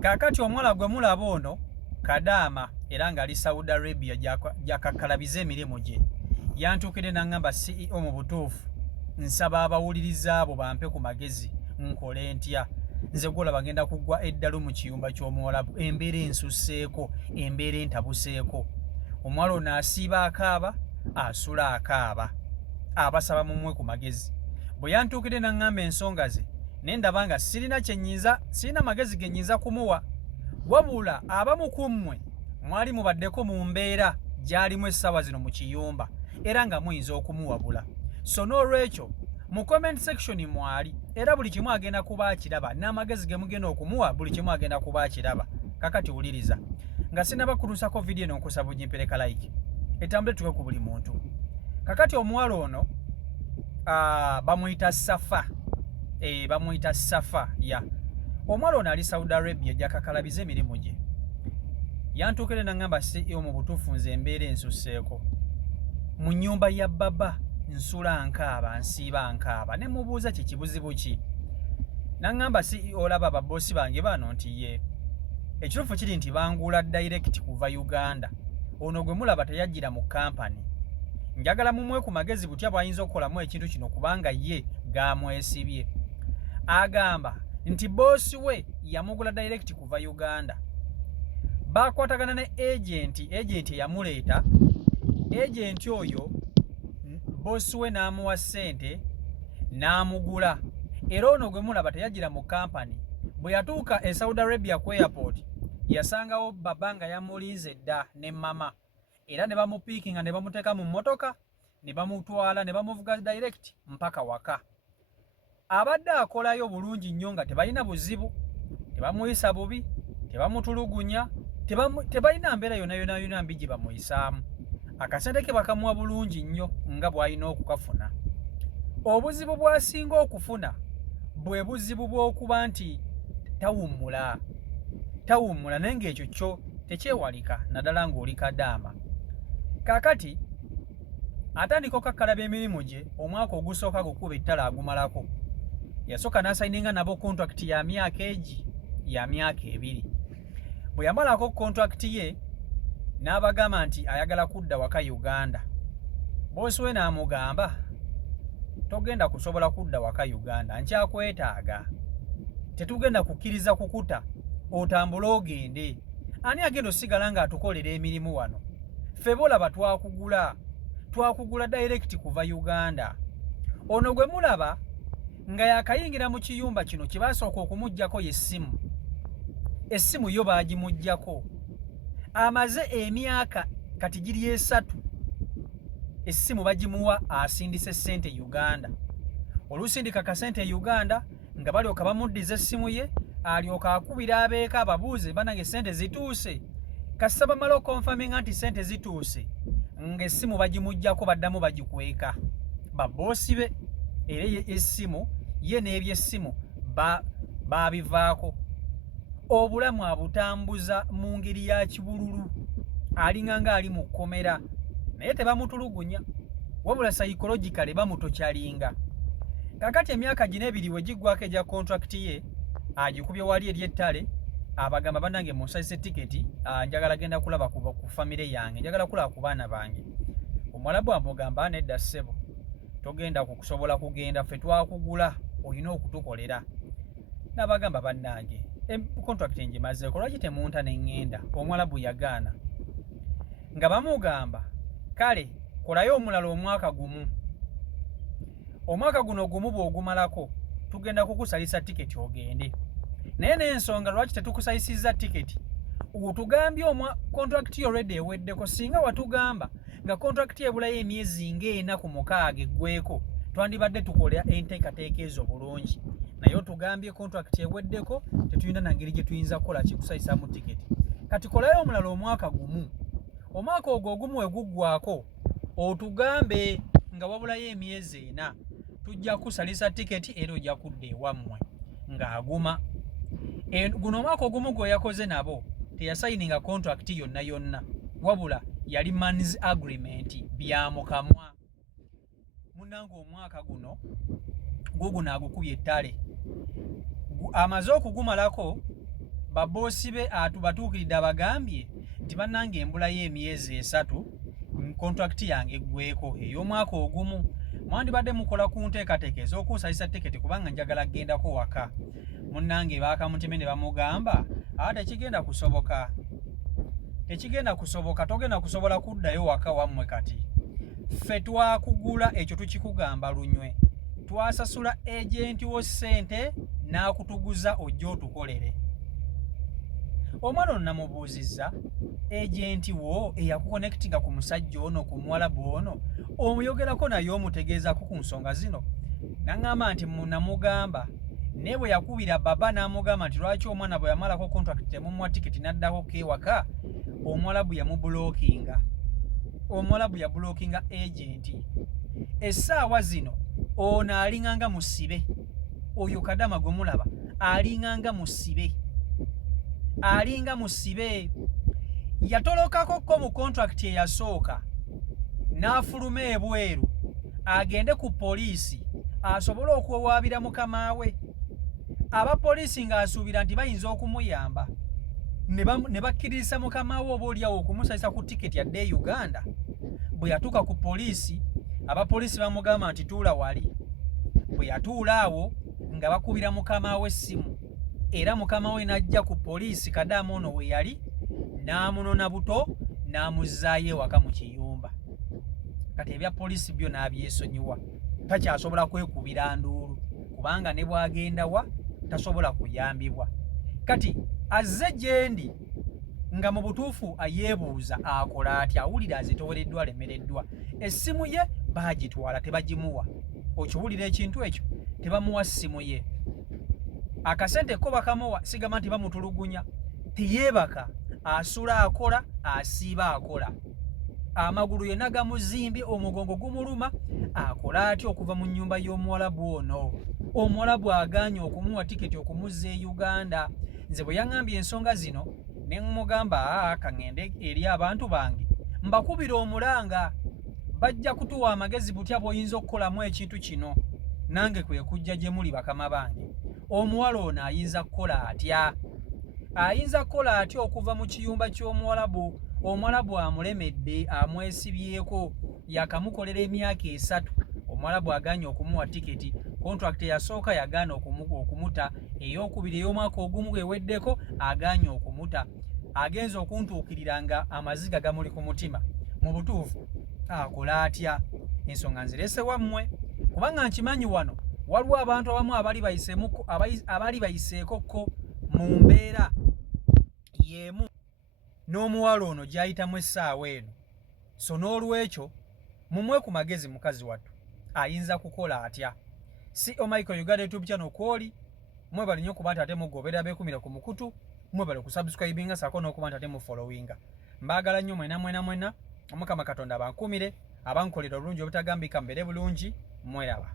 Kakati omuwala gwe mulaba ono Kadaama era nga ali Saudi Arabia gyakakalabiza emirimu gye yantuukire n'angamba CEO mu butuufu nsaba abawuliriza abo bampe ku magezi nkole ntya nze gwolaba ngenda kugwa eddalu mu kiyumba ky'omuwalabu embeera ensusseeko embeera entabuseeko omuwala ono asiiba akaaba asula akaaba abasaba mumwe ku magezi bwe yantuukire n'angamba ensonga ze naye ndaba nga sirina magezi ge nnyinza kumuwa wabula abamu ku mmwe mwali mubaddeko mu mbeera gy'alimu essaawa zino mu kiyumba era nga muyinza okumuwabula so n'olwekyo mu comment section mwali era buli kimu agenda kuba akiraba n'amagezi ge mugenda okumuwa buli kimu agenda kuba akiraba kakati wuliriza nga sinnabakutusako vidiyo eno nkusaba ugimpereka like etambule tuke ku buli muntu kakati omuwala ono bamuyita Safa ya omuwala ono ali Saudi Arabia gyakakalabiza emirimu gye yantuukire n'angamba CEO mu butuufu nze embeera ensusseeko mu nnyumba ya baba nsula nkaaba nsiiba nkaaba ne mubuuza kibuzibu ki n'angamba CEO olaba baboosi bange bano nti ye ekituufu kiri nti bangula direct kuva Uganda ono gwe mulaba teyajjira mu kampani njagala mumwe ku magezi butya bw'ayinza okukolamu ekintu kino kubanga ye gaamwesibye agamba nti boosi we yamugula direct kuva Uganda bakwatagana ne agenti yamuleeta agenti oyo boosi we n'amuwa ssente n'amugula era ono gwe mulaba teyajjira mu kampani bwe yatuuka e Saudi Arabia ku airport yasangawo baba nga yamuliize dda ne mama era ne bamupiikinga ne bamuteeka mu mmotoka ne bamutwala ne bamuvuga direct mpaka waka abadde akolayo bulungi nnyo nga tebalina buzibu tebamuyisa bubi tebamutulugunya tebalina mbeera yonna mbi gye bamuyisaamu akasente ke bakamuwa bulungi nnyo nga bw'alina okukafuna obuzibu bw'asinga okufuna bwe buzibu bw'okuba nti tawummula naye ng'ekyo kyo tekyewalika naddala ng'oli Kadaama kaakati atandika okukakkalaba emirimu gye omwaka ogusooka gukuba ettala agumalako yasooka n'asayininga nabo kontrakiti ya myaka 2 bwe yamalako kontrakiti ye n'abagamba nti ayagala kudda waka Uganda boosi we n'amugamba togenda kusobola kudda waka Uganda nkyakwetaaga tetugenda kukkiriza kukuta otambule ogende ani agenda osigala nga atukolera emirimu wano ffe bolaba twakugula direct kuva Uganda ono gwe mulaba nga yakayingira mu kiyumba kino kye baasooka okumuggyako essimu yo baagimuggyako amaze emyaka kati giri 3 essimu bagimuwa asindise ssente Uganda olusindika kasente Uganda nga balyoka bamuddiza essimu ye alyoka akubira abeeka ababuuze banange ssente zituuse kasaba bamala okonfaminga nti ssente zituuse ng'essimu bagimuggyako baddamu bagikweka baboosi be era essimu ye n'ebyessimu baabivaako obulamu abutambuza mu ngeri ya kibululu alinga nga ali mu kkomera naye tebamutulugunya wabula psychologically bamutokyalinga kakati emyaka gino 2 we giggwako egya kontrakiti ye agikubye wali eri ettale abagamba banange munsazise tiketi njagala genda kulaba ku famire yange njagala kulaba ku baana bange omwalabu amugamba nedda ssebo togenda kukusobola kugenda ffe twakugula olina okutukolera n'abagamba bannange kontrakiti ngimazeeko lwaki temunta neŋŋenda omwalabu yagaana nga bamugamba kale kolayo omulala omwaka guno gumu bw'ogumalako tugenda kukusalisa tiketi ogende naye n'ensonga lwaki tetukusayisizza tiketi otugambye kontrakiti already eweddeko singa watugamba nga kontrakiti ebulayo emyezi nga 46 eggweko twandibadde tukola enteekateeka ezo bulungi naye otugambye kontrakiti eweddeko tetulina nangeri gye tuyinza kukola kikusayisaamu tiketi kati kolayo omulala omwaka ogwo ogumu we guggwako otugambe nga wabulayo emyezi 4 tujja kusalisa tiketi era ojja kudda ewammwe ng'aguma guno omwaka ogumu gwe yakoze nabo teyasayininga kontrakiti yonna wabula yali man's agreement byamukamwa munange omwaka guno agukubye ettale amaze okugumalako babosi be batuukiridde abagambye nti bannange embula y'emyezi 3 kontrakiti yange eggweeko ey'omwaka ogumu mwandibadde mukola ku nteekateeka ez'okunsalisa tiketi kubanga njagala kgendako waka. Munnange baakamuteme ne bamugamba tekigenda kusoboka, togenda kusobola kuddayo waka wammwe kati. Ffe twakugula ekyo tukikugamba lunywe, twasasula ejenti wo ssente n'akutuguza ojja otukolere. Omwana ono namubuuzizza ejenti wo eyakukonectinga ku musajja ono ku Mwarabu ono omuyogerako naye omutegeezako ku nsonga zino? Naŋŋamba nti namugamba naye bwe yakubira baba n'amugamba nti lwaki omwana bwe yamalako contract temumuwa tiketi n'addako kewaka, Omwarabu yamubulookinga. Omwarabu yabulookinga ejenti. Essaawa zino ono alinganga musibe, oyo Kadama gwe mulaba alinganga musibe, alinga musibe. Yatolokako mu contract eyasooka n'afuluma ebweru agende ku poliisi asobole okuwaabira mukama we. Abapoliisi ng'asuubira nti bayinza okumuyamba ne bakkiriza mukama we obaolyawo okumusalisa ku tiketi yadde e Uganda. Bwe yatuuka ku poliisi, abapoliisi bamugamba nti tuula wali. Bwe yatuula awo nga bakubira mukama we essimu, era mukama we n'ajja ku poliisi Kadama ono we yali n'amunona buto n'amuzzaayo ewaka mu kiyumba. Kati ebya poliisi byo n'abyesonyiwa, takyasobola kwekubira nduulu kubanga ne bw'agenda wa tasobola kuyambibwa. Kati azze gyendi nga mu butuufu ayeebuuza akola atya, awulira azitowereddwa alemereddwa. Essimu ye baagitwala tebagimuwa. Okiwulira ekintu ekyo? Tebamuwa ssimu ye. Akasente ko bakamuwa, sigamba nti bamutulugunya. Teyeebaka, asula akola, asiiba akola. Amagulu yenna gamuzimbye, omugongo gumuluma, akola atya okuva mu nnyumba y'Omuwarabu ono. Omuwarabu agaanye okumuwa tiketi okumuzza e Uganda. Nze bwe yaŋŋambye ensonga zino ne mmugamba kaŋŋende eri abantu bange mbakubira omulanga, bajja kutuwa amagezi butya bw'oyinza okukolamu ekintu kino. Nange kwe kujja gye muli bakama bange. Omuwala ono ayinza kukola atya? Ayinza kukola atya okuva mu kiyumba ky'Omuwarabu? Omuwarabu amulemedde, amwesibyeko, yakamukolera emyaka 3. Omuwarabu agaanye okumuwa tiketi. Contract eyasooka yagaana okumuta, ey'okubiri ey'omwaka ogumu eweddeko agaanye okumuta. Agenza okuntuukirira nga amaziga gamuli ku mutima. Mu butuufu akola atya? Ensonga nzirese wammwe kubanga nkimanyi wano waliwo abantu abamu abali bayiseekokko mu mbeera y'emu n'omuwala ono gy'ayitamu essaawa eno. So n'olwekyo mumwe ku magezi mukazi wattu ayinza kukola atya? CEO Michael Uganda YouTube channel kwoli mwebale nnyo kuba ate mugobera beekumira ku mukutu, mwebale kusubscribinga saako n'okuba ate mu followinga. Mbaagala nnyo mwena Omukama Katonda abankumire, abankolera obulungi obutagambika, mbere bulungi, mweraba.